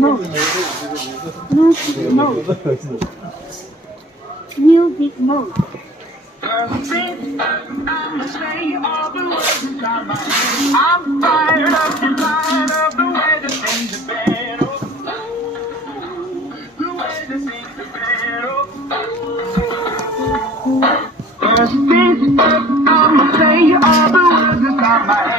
mode. Music mode. Music mode. I'ma say all the words inside my head. I'm fired up and tired of the way that things have been. The way that things have been. I'ma say all the words inside my head.